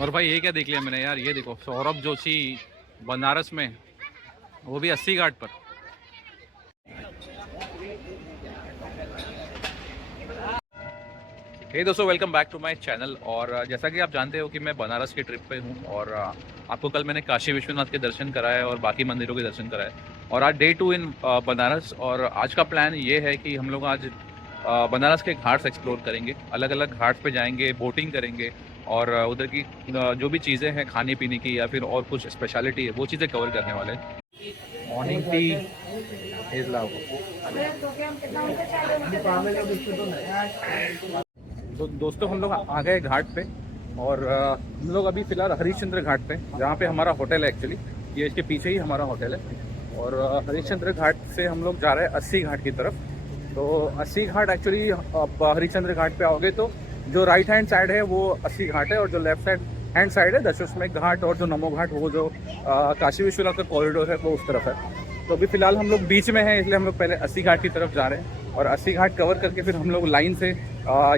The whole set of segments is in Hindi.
और भाई ये क्या देख लिया मैंने यार, ये देखो सौरभ जोशी बनारस में, वो भी 80 घाट पर। हे दोस्तों, welcome back to my channel. और जैसा कि आप जानते हो कि मैं बनारस की ट्रिप पे हूँ, और आपको कल मैंने काशी विश्वनाथ के दर्शन कराए और बाकी मंदिरों के दर्शन कराए। और आज डे 2 इन बनारस। और आज का प्लान ये है कि हम लोग आज बनारस के घाट्स एक्सप्लोर करेंगे, अलग अलग घाट्स पे जाएंगे, बोटिंग करेंगे, और उधर की जो भी चीज़ें हैं खाने पीने की या फिर और कुछ स्पेशलिटी है वो चीज़ें कवर करने वाले हैं। Morning tea is love. तो दोस्तों हम लोग आ गए घाट पे, और हम लोग अभी फ़िलहाल हरिश्चंद्र घाट पे, जहाँ पे हमारा होटल है एक्चुअली। ये इसके पीछे ही हमारा होटल है। और हरिश्चंद्र घाट से हम लोग जा रहे हैं 80 घाट की तरफ। तो 80 घाट एक्चुअली आप हरिश्चंद्र घाट पे आओगे तो जो राइट हैंड साइड है वो 80 घाट है, और जो लेफ्ट हैंड साइड है दशाश्वमेध घाट और जो नमो घाट, वो जो काशी विश्वनाथ का कॉरिडोर है वो उस तरफ है। तो अभी फ़िलहाल हम लोग बीच में हैं, इसलिए हम लोग पहले 80 घाट की तरफ जा रहे हैं, और 80 घाट कवर करके फिर हम लोग लाइन से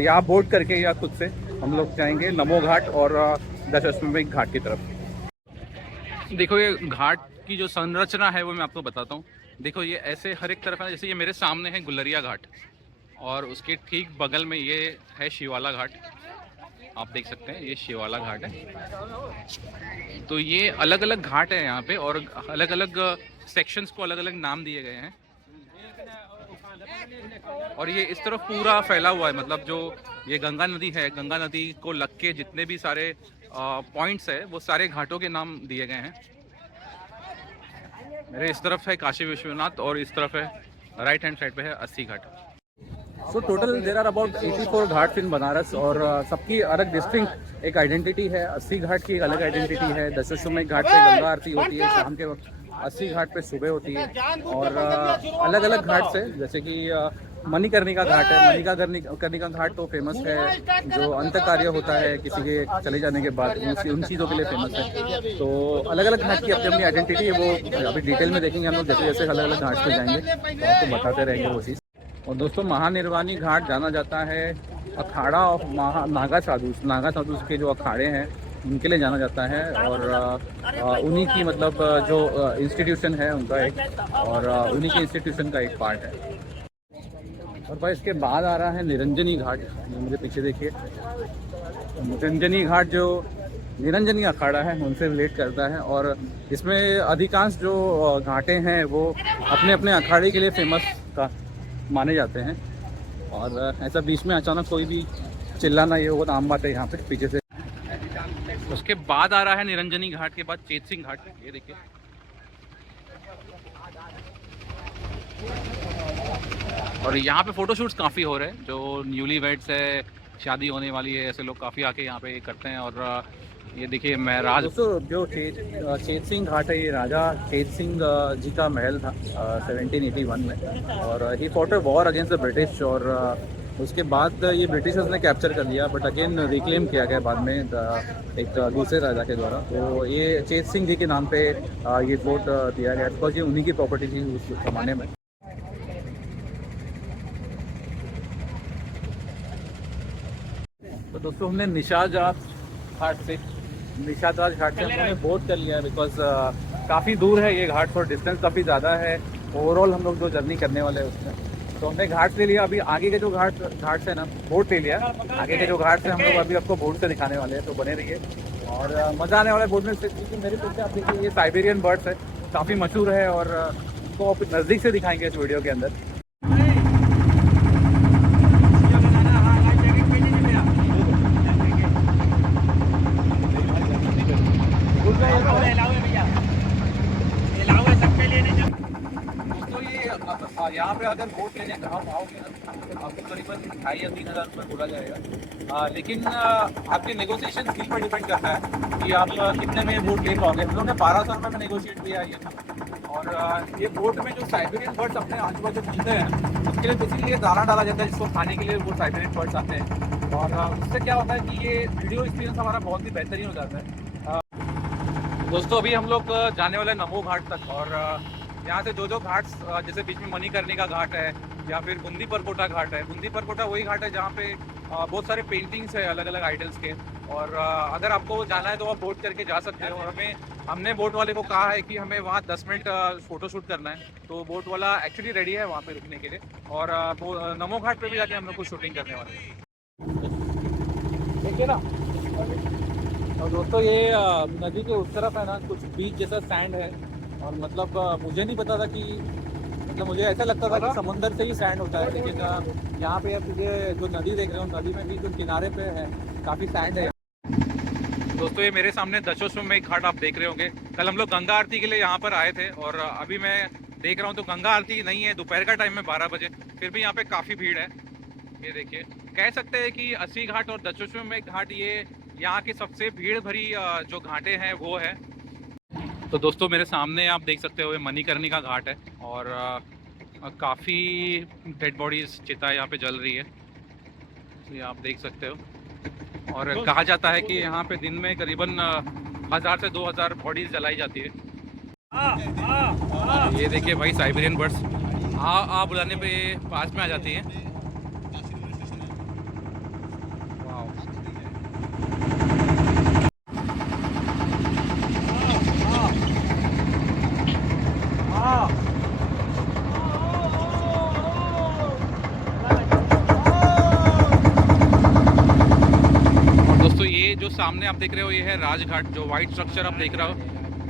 या बोट करके या खुद से हम लोग जाएंगे नमो घाट और दशाश्वमेध घाट की तरफ। देखो ये घाट की जो संरचना है वो मैं आपको बताता हूँ। देखो ये ऐसे हर एक तरफ है, जैसे ये मेरे सामने है गुलरिया घाट, और उसके ठीक बगल में ये है शिवाला घाट। आप देख सकते हैं ये शिवाला घाट है। तो ये अलग अलग घाट है यहाँ पे, और अलग अलग सेक्शंस को अलग अलग नाम दिए गए हैं। और ये इस तरफ पूरा फैला हुआ है, मतलब जो ये गंगा नदी है, गंगा नदी को लग के जितने भी सारे पॉइंट्स है वो सारे घाटों के नाम दिए गए हैं। मेरे इस तरफ है काशी विश्वनाथ, और इस तरफ है राइट हैंड साइड पे है 80 घाट। So total there are about 84 ghats in Banaras, और सबकी अलग डिस्टिंक्ट एक आइडेंटिटी है। 80 घाट की एक अलग आइडेंटिटी है। दशाश्वमेध घाट पे गंगा आरती होती है शाम के वक्त, 80 घाट पे सुबह होती है। और अलग अलग घाट से, जैसे कि मणिकर्णिका घाट है। मणिकर्णिका घाट तो फेमस है, जो अंत कार्य होता है किसी के चले जाने के बाद, उन चीज़ों के लिए फेमस है। तो अलग अलग घाट की अपनी अपनी आइडेंटिटी है, वो अभी डिटेल में देखेंगे हम लोग, जैसे जैसे अलग अलग घाट पे जाएंगे तो आपको बताते रहेंगे वो चीज़। और दोस्तों महानिर्वाणी घाट जाना जाता है अखाड़ा ऑफ नागा साधु के जो अखाड़े हैं उनके लिए जाना जाता है, और उन्हीं की मतलब जो इंस्टीट्यूशन है उनका एक, और उन्हीं के इंस्टीट्यूशन का एक पार्ट है। और भाई इसके बाद आ रहा है निरंजनी घाट, मुझे पीछे देखिए। निरंजनी घाट जो निरंजनी अखाड़ा है उनसे रिलेट करता है, और इसमें अधिकांश जो घाटें हैं वो अपने अपने अखाड़े के लिए फेमस का माने जाते हैं। और ऐसा बीच में अचानक कोई भी चिल्लाना, ये वो आम बात है यहाँ पे पीछे से। उसके बाद आ रहा है निरंजनी घाट के बाद चेत सिंह घाट, ये देखिए। और यहाँ पे फोटोशूट्स काफ़ी हो रहे हैं, जो न्यूली वेड्स है, शादी होने वाली है, ऐसे लोग काफ़ी आके यहाँ पे करते हैं। और ये देखिए मैं राज दोस्तों, जो चेत सिंह घाट है ये राजा चेत सिंह जी का महल था 1781 में, और he fought a war against the British. और उसके बाद ये ब्रिटिशर्स ने कैप्चर कर लिया, बट अगेन रिक्लेम किया गया बाद में एक दूसरे राजा के द्वारा। तो ये चेत सिंह जी के नाम पे ये फोर्ट दिया गया, बिकॉज ये उन्हीं की प्रॉपर्टी थी उस जमाने में। तो दोस्तों हमने निशाद घाट से हमने बोट कर लिया है, बिकॉज काफ़ी दूर है ये घाट, और डिस्टेंस काफ़ी ज़्यादा है ओवरऑल हम लोग जो जर्नी करने वाले हैं उसमें। तो हमने घाट ले लिया। अभी आगे के जो घाट है ना, बोट ले लिया। आगे के जो घाट से हम लोग अभी आपको बोट से दिखाने वाले हैं, तो बने रहिए। और मज़ा आने वाला है बोट में से, क्योंकि मेरे पीछे आप देखिए ये साइबेरियन बर्ड्स है, काफ़ी मशहूर है, और उसको आप नज़दीक से दिखाएंगे इस वीडियो के अंदर। यहाँ पे अगर बोट लेने आप आओगे तो आपको करीबन 2,500 या 3,000 रुपये बोला जाएगा। लेकिन आपके नेगोशिएशन स्किल पर डिपेंड करता है कि आप कितने में बोट ले पाओगे। हम लोग ने 1,200 रुपये में नेगोशिएट किया ये था। और ये बोट में जो साइबेरियन बर्ड्स अपने आजू बाजू घूमते हैं उसके लिए बेसिकली ये दाना डाला जाता है, जिसको खाने के लिए वो साइबेरियन बर्ड्स आते हैं। और उससे क्या होता है कि ये वीडियो एक्सपीरियंस हमारा बहुत ही बेहतरीन हो जाता है। दोस्तों अभी हम लोग जाने वाले नमो घाट तक, और यहाँ से जो घाट्स, जैसे बीच में मणिकर्णिका घाट है, या फिर बुंदी परकोटा घाट है। बुंदी परकोटा वही घाट है जहाँ पे बहुत सारे पेंटिंग्स है अलग अलग आइडल्स के, और अगर आपको जाना है तो आप बोट करके जा सकते हो। और हमने बोट वाले को कहा है कि हमें वहाँ 10 मिनट फ़ोटो शूट करना है, तो बोट वाला एक्चुअली रेडी है वहाँ पे रुकने के लिए। और वो नमो घाट पे भी जाके हम लोग को शूटिंग करने वाले हैं, देखिए ना। और दोस्तों ये नदी के उस तरफ है ना कुछ बीच जैसा सैंड है, और मतलब मुझे नहीं पता था कि, मतलब मुझे ऐसा लगता था कि समुंदर से ही सैंड होता है, लेकिन यहाँ पे अब ये जो नदी देख रहे हो, नदी में भी जो किनारे पे है काफ़ी सैंड है। दोस्तों ये मेरे सामने दशों में एक घाट आप देख रहे होंगे। कल हम लोग गंगा आरती के लिए यहाँ पर आए थे, और अभी मैं देख रहा हूँ तो गंगा आरती नहीं है, दोपहर का टाइम है 12 बजे, फिर भी यहाँ पे काफ़ी भीड़ है। ये देखिए, कह सकते हैं कि अस्सी घाट और दशों में घाट ये यहाँ की सबसे भीड़ भरी जो घाटें हैं वो है। तो दोस्तों मेरे सामने आप देख सकते हो ये मणिकर्णिका घाट है, और काफ़ी डेड बॉडीज चिता यहाँ पे जल रही है, तो ये आप देख सकते हो। और कहा जाता है कि यहाँ पे दिन में करीबन 1000 से 2000 बॉडीज जलाई जाती है। ये देखिए भाई साइबेरियन बर्ड्स आ बुलाने पे पास में आ जाती हैं। जो सामने आप देख रहे हो ये है राजघाट, जो वाइट स्ट्रक्चर आप देख रहे हो,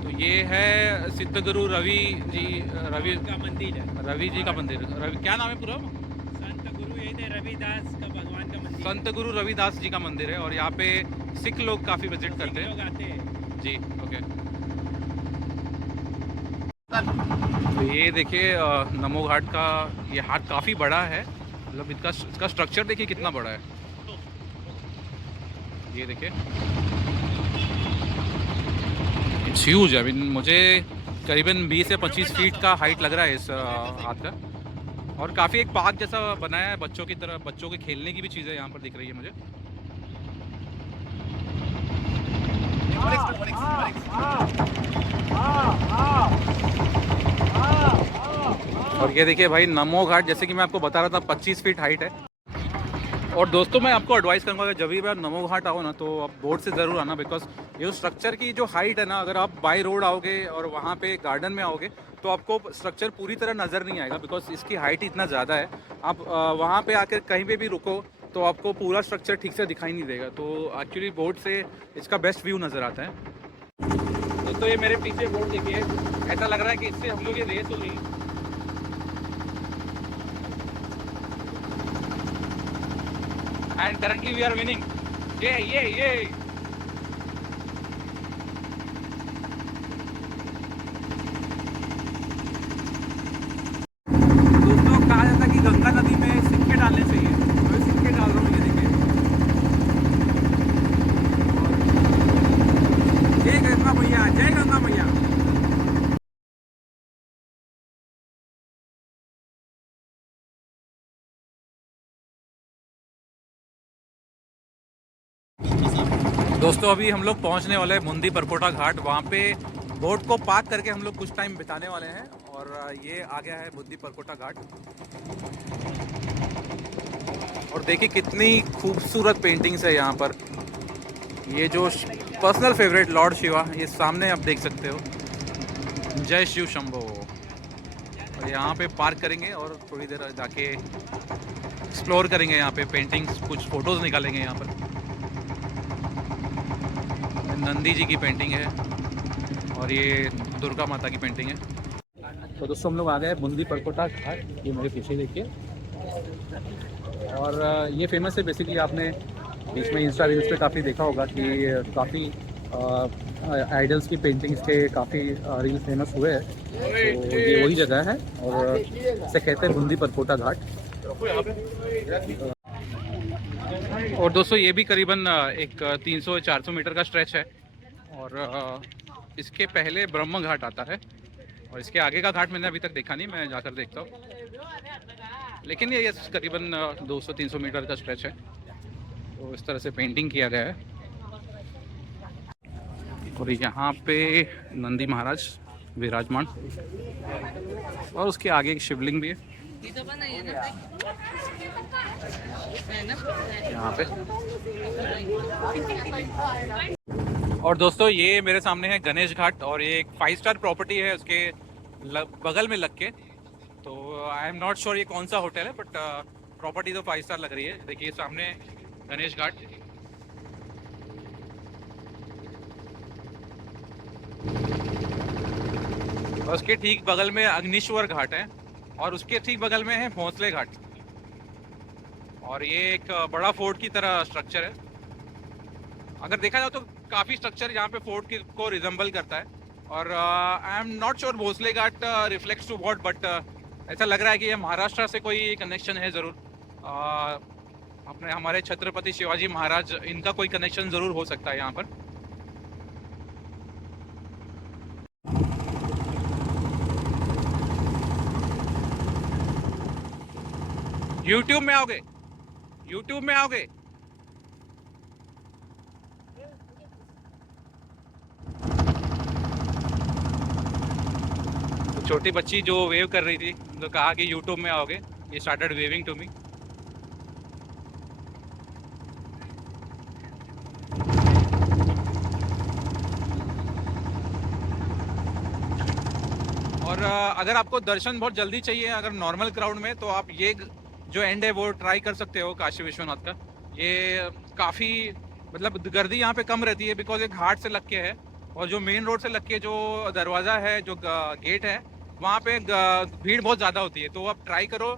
तो ये है सिद्ध गुरु रवि जी का मंदिर है। रवि जी का मंदिर, रवि क्या नाम है पूरा? संत गुरु ये थे रविदास का भगवान का मंदिर। संत गुरु रविदास जी का मंदिर है, और यहाँ पे सिख लोग काफी विजिट करते हैं। लोग आते हैं जी। ओके, तो ये देखिए नमो घाट का ये घाट काफी बड़ा है, मतलब इसका स्ट्रक्चर देखिए कितना बड़ा है। ये देखिए इट्स ह्यूज। आई मीन मुझे करीबन 20 से 25 फीट का हाइट लग रहा है इस हाथ का, और काफ़ी एक पार्क जैसा बनाया है बच्चों की तरह, बच्चों के खेलने की भी चीज़ें यहाँ पर दिख रही है मुझे। और ये देखिए भाई नमो घाट, जैसे कि मैं आपको बता रहा था 25 फीट हाइट है। और दोस्तों मैं आपको एडवाइस करूँगा कि जब भी आप नमो घाट आओ ना, तो आप बोट से ज़रूर आना, बिकॉज ये स्ट्रक्चर की जो हाइट है ना, अगर आप बाई रोड आओगे और वहाँ पे गार्डन में आओगे तो आपको स्ट्रक्चर पूरी तरह नज़र नहीं आएगा, बिकॉज इसकी हाइट इतना ज़्यादा है। आप वहाँ पे आकर कहीं पे भी रुको तो आपको पूरा स्ट्रक्चर ठीक से दिखाई नहीं देगा, तो एक्चुअली बोट से इसका बेस्ट व्यू नज़र आता है। तो ये मेरे पीछे बोट देखिए, ऐसा लग रहा है कि इससे हम लोग ये रेस हो गई। And currently we are winning. Yeah. दोस्तों कहा जाता है कि गंगा नदी में सिक्के डालने चाहिए, तो सिक्के डाल रहा हूँ, ये देखिए। जय गंगा मैया, जय गंगा मैया। दोस्तों अभी हम लोग पहुंचने वाले हैं मुंदी परकोटा घाट। वहाँ पे बोट को पार्क करके हम लोग कुछ टाइम बिताने वाले हैं, और ये आ गया है मुंदी परकोटा घाट। और देखिए कितनी खूबसूरत पेंटिंग्स है यहाँ पर। ये जो पर्सनल फेवरेट लॉर्ड शिवा, ये सामने आप देख सकते हो, जय शिव शंभो। और यहाँ पे पार्क करेंगे और थोड़ी देर जाके एक्सप्लोर करेंगे यहाँ पे पेंटिंग्स, कुछ फ़ोटोज़ निकालेंगे यहाँ पर। नंदी जी की पेंटिंग है, और ये दुर्गा माता की पेंटिंग है। तो दोस्तों हम लोग आ गए मुंदी परकोटा घाट, ये मेरे पीछे देखिए। और ये फेमस है बेसिकली, आपने बीच में इंस्टा रील्स पे काफ़ी देखा होगा कि काफ़ी आइडल्स की पेंटिंग्स के काफ़ी रील्स फेमस हुए हैं। तो ये वही जगह है, और इसे कहते हैं मुंदी परकोटा घाट। और दोस्तों ये भी करीबन एक 300-400 मीटर का स्ट्रेच है, और इसके पहले ब्रह्म घाट आता है, और इसके आगे का घाट मैंने अभी तक देखा नहीं, मैं जाकर देखता हूँ। लेकिन ये करीबन 200-300 मीटर का स्ट्रेच है, तो इस तरह से पेंटिंग किया गया है। और यहाँ पे नंदी महाराज विराजमान, और उसके आगे एक शिवलिंग भी है। यहाँ पे। और दोस्तों ये मेरे सामने है गणेश घाट और ये एक 5 स्टार प्रॉपर्टी है उसके बगल में लग के। तो आई एम नॉट श्योर ये कौन सा होटल है, बट प्रॉपर्टी तो 5 स्टार लग रही है। देखिए सामने गणेश घाट। और उसके ठीक बगल में अग्निश्वर घाट है और उसके ठीक बगल में है भोंसले घाट। और ये एक बड़ा फोर्ट की तरह स्ट्रक्चर है। अगर देखा जाए तो काफ़ी स्ट्रक्चर यहाँ पे फोर्ट को रिजेंबल करता है। और I am not sure Bhosle Ghat reflects to what, but ऐसा लग रहा है कि ये महाराष्ट्र से कोई कनेक्शन है ज़रूर। अपने हमारे छत्रपति शिवाजी महाराज, इनका कोई कनेक्शन ज़रूर हो सकता है यहाँ पर। यूट्यूब में आओगे? यूट्यूब में आओगे? तो छोटी बच्ची जो वेव कर रही थी तो कहा कि यूट्यूब में आओगे, ये स्टार्टेड वेविंग टू मी। और अगर आपको दर्शन बहुत जल्दी चाहिए अगर नॉर्मल क्राउड में, तो आप ये जो एंड है वो ट्राई कर सकते हो काशी विश्वनाथ का। ये काफ़ी मतलब गर्दी यहाँ पे कम रहती है बिकॉज एक घाट से लग के है। और जो मेन रोड से लग के जो दरवाज़ा है, जो गेट है, वहाँ पे भीड़ बहुत ज़्यादा होती है। तो आप ट्राई करो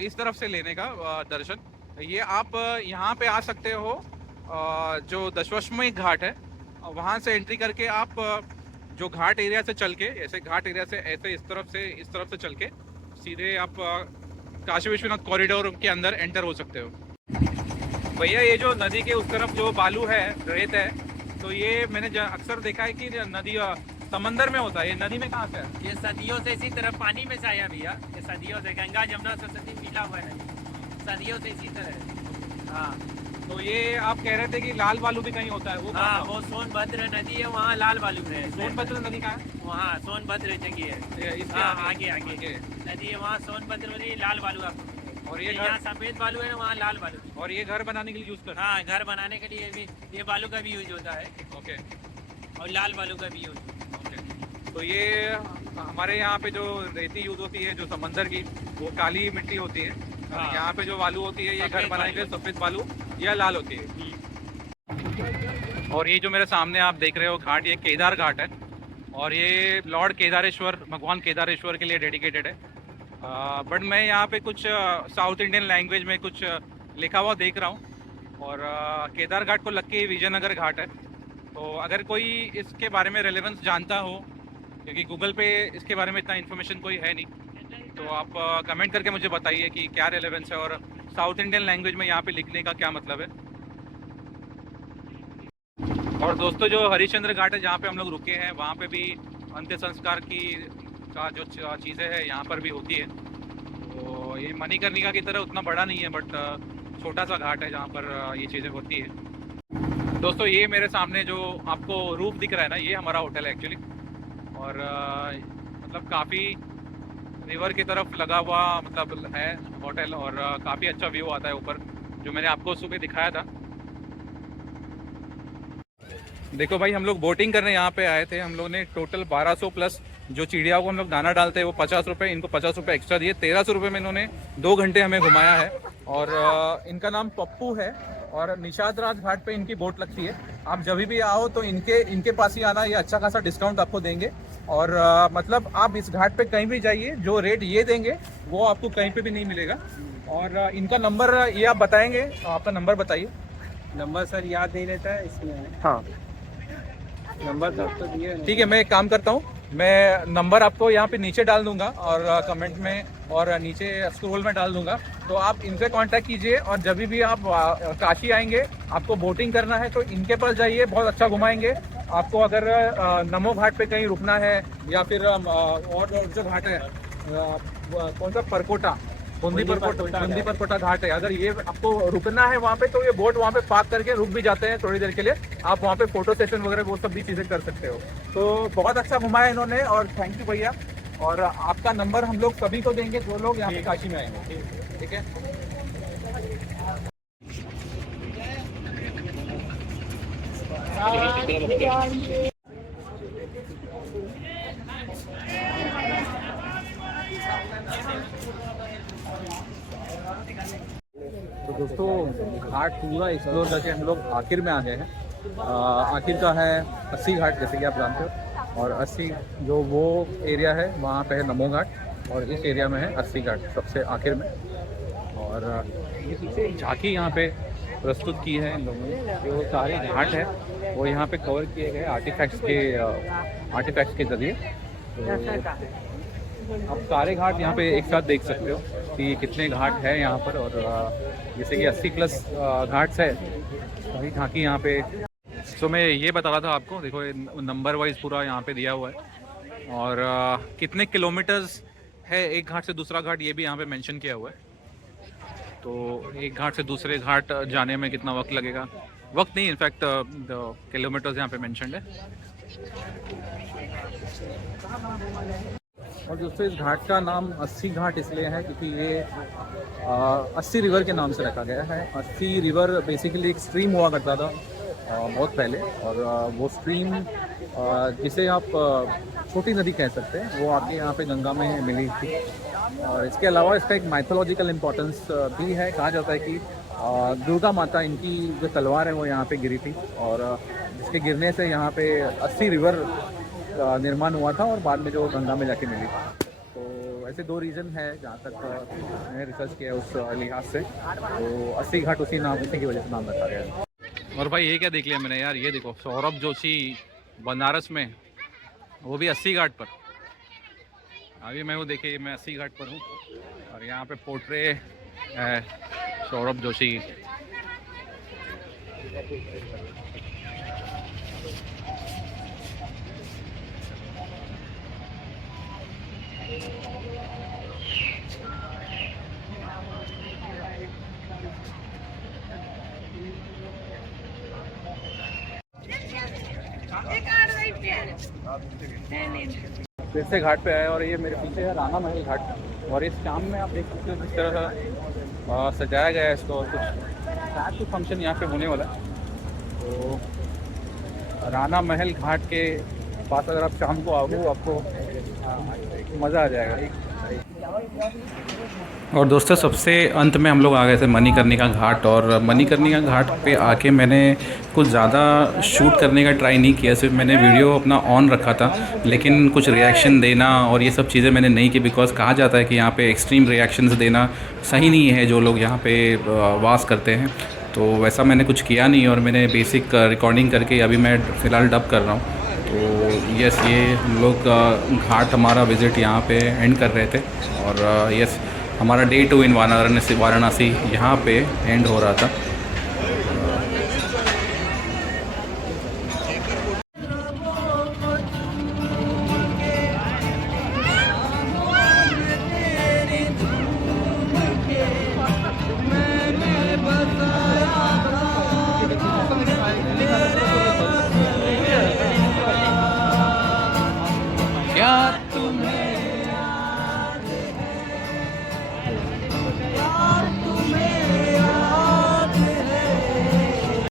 इस तरफ से लेने का दर्शन। ये आप यहाँ पे आ सकते हो, जो दशवशमेव घाट है वहाँ से एंट्री करके आप जो घाट एरिया से चल के, ऐसे घाट एरिया से ऐसे इस तरफ से चल के सीधे आप काशी विश्वनाथ कॉरिडोर के अंदर एंटर हो सकते हो। भैया ये जो नदी के उस तरफ जो बालू है, रेत है, तो ये मैंने अक्सर देखा है कि नदी समंदर में होता है। ये नदी में कहाँ से है? ये सदियों से इसी तरह पानी में से आया भैया। ये सदियों से गंगा जमुना सरस्वती मिला हुआ है, सदियों से इसी तरह। हाँ, तो ये आप कह रहे थे कि लाल बालू भी कहीं होता है, वो हाँ, वो सोनभद्र नदी है, वहाँ लाल बालू है। सोनभद्र नदी कहाँ है? वहाँ सोनभद्र जगह है, इसके आगे नदी है, वहाँ सोनभद्र नदी लाल बालू आपको। और ये यहाँ सफेद बालू है ना, वहाँ लाल बालू। और ये घर बनाने के लिए यूज करते हैं? हाँ, घर बनाने के लिए भी ये बालू का भी यूज होता है। ओके। और लाल बालू का भी यूज होता है। ओके। तो ये हमारे यहाँ पे जो रेती यूज होती है जो समंदर की, वो काली मिट्टी होती है। हाँ। यहाँ पे जो बालू होती है ये घर बनाने के लिए सफेद बालू या लाल होती है। और ये जो मेरे सामने आप देख रहे हो घाट, ये केदार घाट है और ये लॉर्ड केदारेश्वर, भगवान केदारेश्वर के लिए डेडिकेटेड है। बट मैं यहाँ पे कुछ साउथ इंडियन लैंग्वेज में कुछ लिखा हुआ देख रहा हूँ। और केदार घाट को लग के विजयनगर घाट है। तो अगर कोई इसके बारे में रेलेवेंस जानता हो, क्योंकि गूगल पे इसके बारे में इतना इन्फॉर्मेशन कोई है नहीं, तो आप कमेंट करके मुझे बताइए कि क्या रेलेवेंस है और साउथ इंडियन लैंग्वेज में यहाँ पे लिखने का क्या मतलब है। और दोस्तों जो हरिश्चंद्र घाट है जहाँ पे हम लोग रुके हैं, वहाँ पे भी अंत्य संस्कार की का जो चीज़ें हैं यहाँ पर भी होती है। तो ये मणिकर्णिका की तरह उतना बड़ा नहीं है, बट छोटा सा घाट है जहाँ पर ये चीज़ें होती है। दोस्तों ये मेरे सामने जो आपको रूफ दिख रहा है ना, ये हमारा होटल है एक्चुअली। और मतलब काफ़ी रिवर की तरफ लगा हुआ मतलब है होटल और काफ़ी अच्छा व्यू आता है ऊपर, जो मैंने आपको सुबह दिखाया था। देखो भाई, हम लोग बोटिंग करने यहाँ पे आए थे। हम लोग ने टोटल 1200 प्लस जो चिड़िया को हम लोग दाना डालते हैं वो 50 रुपये, इनको 50 रुपये एक्स्ट्रा दिए। 1300 रुपये में इन्होंने 2 घंटे हमें घुमाया है। और इनका नाम पप्पू है और निषाद राज घाट पे इनकी बोट लगती है। आप जब भी आओ तो इनके पास ही आना, ये अच्छा खासा डिस्काउंट आपको देंगे। और मतलब आप इस घाट पे कहीं भी जाइए, जो रेट ये देंगे वो आपको कहीं पे भी नहीं मिलेगा। और इनका नंबर ये आप बताएंगे, आपका नंबर बताइए। नंबर सर याद नहीं रहता है इसमें। हाँ नंबर तो दिए। ठीक है, मैं एक काम करता हूँ, मैं नंबर आपको यहाँ पे नीचे डाल दूंगा और कमेंट में और नीचे स्क्रोल में डाल दूंगा। तो आप इनसे कांटेक्ट कीजिए और जब भी आप काशी आएंगे, आपको बोटिंग करना है तो इनके पास जाइए, बहुत अच्छा घुमाएंगे आपको। अगर नमो घाट पे कहीं रुकना है या फिर और जो घाट है कौन सा, परकोटा, बूंदी परकोटा घाट है, अगर ये आपको रुकना है वहाँ पे तो ये बोट वहाँ पे पार्क करके रुक भी जाते हैं थोड़ी देर के लिए। आप वहाँ पे फोटो सेशन वगैरह वो सब भी चीज़ें कर सकते हो। तो बहुत अच्छा घुमाया इन्होंने और थैंक यू भैया। और आपका नंबर हम लोग सभी को देंगे जो लोग यहाँ पे काशी में आएंगे, ठीक है। तो दोस्तों घाट पूरा एक्सप्लोर करके हम लोग आखिर में आ गए हैं। आखिर का है 80 घाट, जैसे कि आप जानते हो, और 80 जो वो एरिया है वहाँ पे है नमो घाट, और इस एरिया में है 80 घाट सबसे आखिर में। और ये पीछे झांकी यहाँ पे प्रस्तुत की है इन लोगों ने, जो सारे घाट है वो यहाँ पे कवर किए गए आर्टिफैक्ट्स के जरिए। तो आप सारे घाट यहाँ पे एक साथ देख सकते हो कि कितने घाट है यहाँ पर, और जैसे कि 80+ घाट्स है, वही झांकी यहाँ पे। तो मैं ये बता रहा था आपको, देखो नंबर वाइज पूरा यहाँ पे दिया हुआ है, और कितने किलोमीटर्स है एक घाट से दूसरा घाट ये भी यहाँ पे मेंशन किया हुआ है। तो एक घाट से दूसरे घाट जाने में कितना वक्त लगेगा, वक्त नहीं, इनफैक्ट किलोमीटर्स यहाँ पे मेंशन्ड है। और दोस्तों इस घाट का नाम 80 घाट इसलिए है क्योंकि ये 80 रिवर के नाम से रखा गया है। 80 रिवर बेसिकली एक स्ट्रीम हुआ करता था बहुत पहले, और वो स्ट्रीम जिसे आप छोटी नदी कह सकते हैं, वो आके यहाँ पे गंगा में मिली थी। और इसके अलावा इसका एक माइथोलॉजिकल इम्पोर्टेंस भी है। कहा जाता है कि दुर्गा माता, इनकी जो तलवार है वो यहाँ पे गिरी थी, और जिसके गिरने से यहाँ पे 80 रिवर निर्माण हुआ था, और बाद में जो गंगा में जाके मिली। तो ऐसे 2 रीज़न है जहाँ तक मैंने रिसर्च किया उस लिहाज से। तो 80 घाट उसी की वजह से नाम रखा गया है। और भाई ये क्या देख लिया मैंने यार, ये देखो सौरभ जोशी बनारस में, वो भी 80 घाट पर। अभी मैं वो देखिए, मैं 80 घाट पर हूँ, और यहाँ पे पोर्ट्रे है सौरभ जोशी। फिर से घाट पे आए, और ये मेरे पीछे है राणा महल घाट, और इस शाम में आप देख सकते हो किस तरह से सजाया गया है इसको, और कुछ फंक्शन यहाँ पे होने वाला है। तो राणा महल घाट के पास अगर आप शाम को आओगे तो आपको मज़ा आ जाएगा। और दोस्तों सबसे अंत में हम लोग आ गए थे मणिकर्णिका घाट, और मणिकर्णिका घाट पे आके मैंने कुछ ज़्यादा शूट करने का ट्राई नहीं किया, सिर्फ मैंने वीडियो अपना ऑन रखा था, लेकिन कुछ रिएक्शन देना और ये सब चीज़ें मैंने नहीं की, बिकॉज कहा जाता है कि यहाँ पे एक्सट्रीम रिएक्शंस देना सही नहीं है जो लोग यहाँ पे वास करते हैं। तो वैसा मैंने कुछ किया नहीं, और मैंने बेसिक रिकॉर्डिंग करके अभी मैं फ़िलहाल डब कर रहा हूँ। तो यस, ये हम लोग घाट हमारा विज़िट यहाँ पे एंड कर रहे थे, और यस हमारा Day 2 इन वाराणसी यहाँ पे एंड हो रहा था। क्या